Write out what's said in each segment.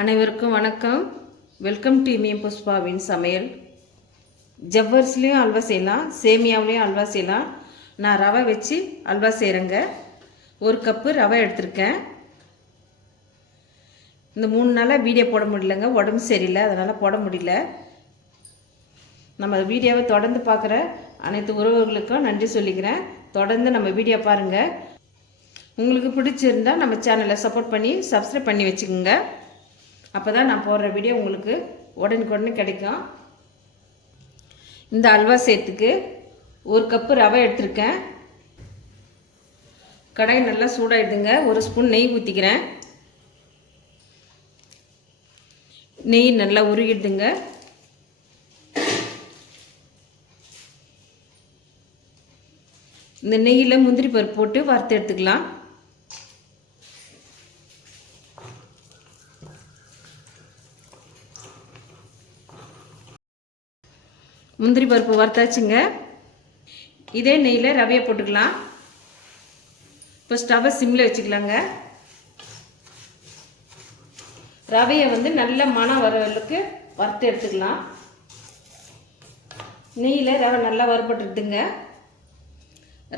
அனைவருக்கும் வணக்கம். Welcome to இமியம் புஷ்பாவின் சமையல். ஜவ்வரிசிலையும் அல்வா செய்யலாம் சேமியாவிலையும் அல்வா செய்யலாம். நான் ரவை வச்சு அல்வா செய்கிறேங்க ஒரு கப்பு ரவை எடுத்திருக்கேன். இந்த மூணு நாளாக வீடியோ போட முடியலங்க உடம்பு சரியில்லை அதனால் போட முடியல. நம்ம வீடியோவை தொடர்ந்து பார்க்குற அனைத்து உறவுகளுக்கும் நன்றி சொல்லிக்கிறேன். தொடர்ந்து நம்ம வீடியோ பாருங்கள் உங்களுக்கு பிடிச்சிருந்தா நம்ம சேனலை சப்போர்ட் பண்ணி சப்ஸ்கிரைப் பண்ணி வச்சுக்கோங்க. அப்போ தான் நான் போடுற வீடியோ உங்களுக்கு உடனுக்குடனே கிடைக்கும். இந்த அல்வா சேர்த்துக்கு ஒரு கப்பு ரவை எடுத்திருக்கேன். கடாய் நல்லா சூடாயிடுதுங்க. ஒரு ஸ்பூன் நெய் ஊற்றிக்கிறேன் நெய் நல்லா உருகிடுதுங்க. இந்த நெய்யில் முந்திரி பருப்பு போட்டு வறுத்து எடுத்துக்கலாம். முந்திரி பருப்பு வறுத்தாச்சுங்க. இதே நெய்யில் ரவையை போட்டுக்கலாம். இப்போ ஸ்டவ்வை சிம்மில் வச்சுக்கலாங்க. ரவையை வந்து நல்ல மனம் வர அளவுக்கு வறுத்து எடுத்துக்கலாம். நெய்யில் ரவை நல்லா வறுபட்டுடுங்க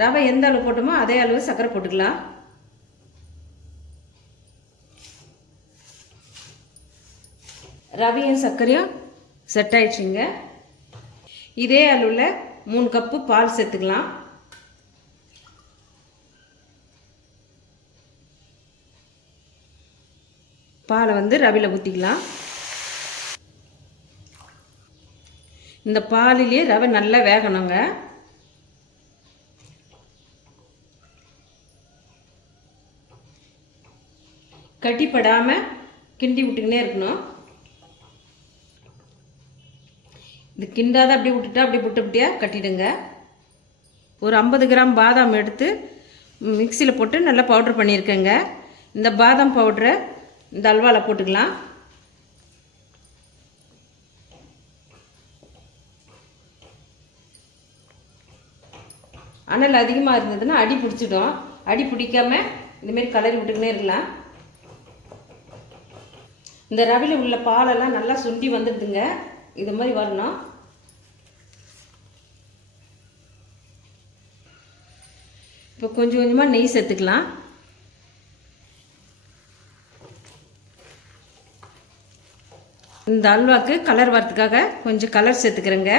ரவை எந்த அளவு போட்டோமோ அதே அளவு சர்க்கரை போட்டுக்கலாம். ரவையும் சர்க்கரையும் செட் ஆயிடுச்சுங்க. இதே அளவில் மூணு கப்பு பால் சேர்த்துக்கலாம். பாலை வந்து ரவியில் ஊற்றிக்கலாம் இந்த பாலிலேயே ரவை நல்லா வேகணுங்க. கட்டிப்படாமல் கிண்டி விட்டுக்கினே இருக்கணும். இது கிண்டாத அப்படியே விட்டுட்டா அப்படியே புட்டு புட்டியாக கட்டிடுங்க. ஒரு ஐம்பது கிராம் பாதாம் எடுத்து மிக்சியில் போட்டு நல்லா பவுட்ரு பண்ணியிருக்கேங்க. இந்த பாதாம் பவுட்ரை இந்த அல்வாவில் போட்டுக்கலாம். அனல் அதிகமாக இருந்ததுன்னா அடி பிடிச்சிடும். அடி பிடிக்காம இந்தமாரி கலரி விட்டுக்கினே இருக்கலாம். இந்த ரவியில் உள்ள பாலெல்லாம் நல்லா சுண்டி வந்துடுதுங்க. இது மாதிரி வரணும். இப்போ கொஞ்சம் கொஞ்சமாக நெய் சேர்த்துக்கலாம். இந்த அல்வாக்கு கலர் வரத்துக்காக கொஞ்சம் கலர் சேர்த்துக்கிறேங்க.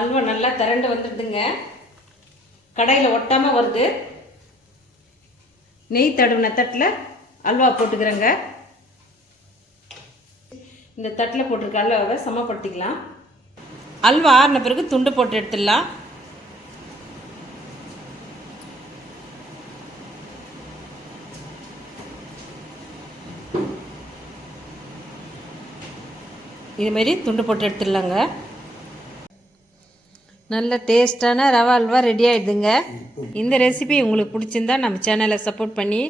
அல்வா நல்லா திரண்டு வந்துடுதுங்க. கடையில் ஒட்டாமல் வருது. நெய் தடவின தட்டில் அல்வா போட்டுக்கிறேங்க. இந்த தட்டில் போட்டிருக்க அல்வாவை சமப்படுத்திக்கலாம். அல்வா ஆறின பிறகு துண்டு போட்டு எடுத்துடலாம். இதுமாரி துண்டு போட்டு எடுத்துடலாங்க. நல்ல டேஸ்டான ரவா அல்வா ரெடி ஆகிடுதுங்க இந்த ரெசிபி உங்களுக்கு பிடிச்சிருந்தா நம்ம சேனலை சப்போர்ட் பண்ணி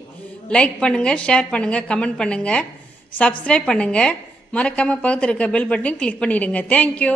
லைக் பண்ணுங்கள் ஷேர் பண்ணுங்கள் கமெண்ட் பண்ணுங்கள் சப்ஸ்கிரைப் பண்ணுங்கள் மறக்காமல் பக்கத்தில் இருக்க பெல் பட்டனையும் கிளிக் பண்ணிவிடுங்க தேங்க்யூ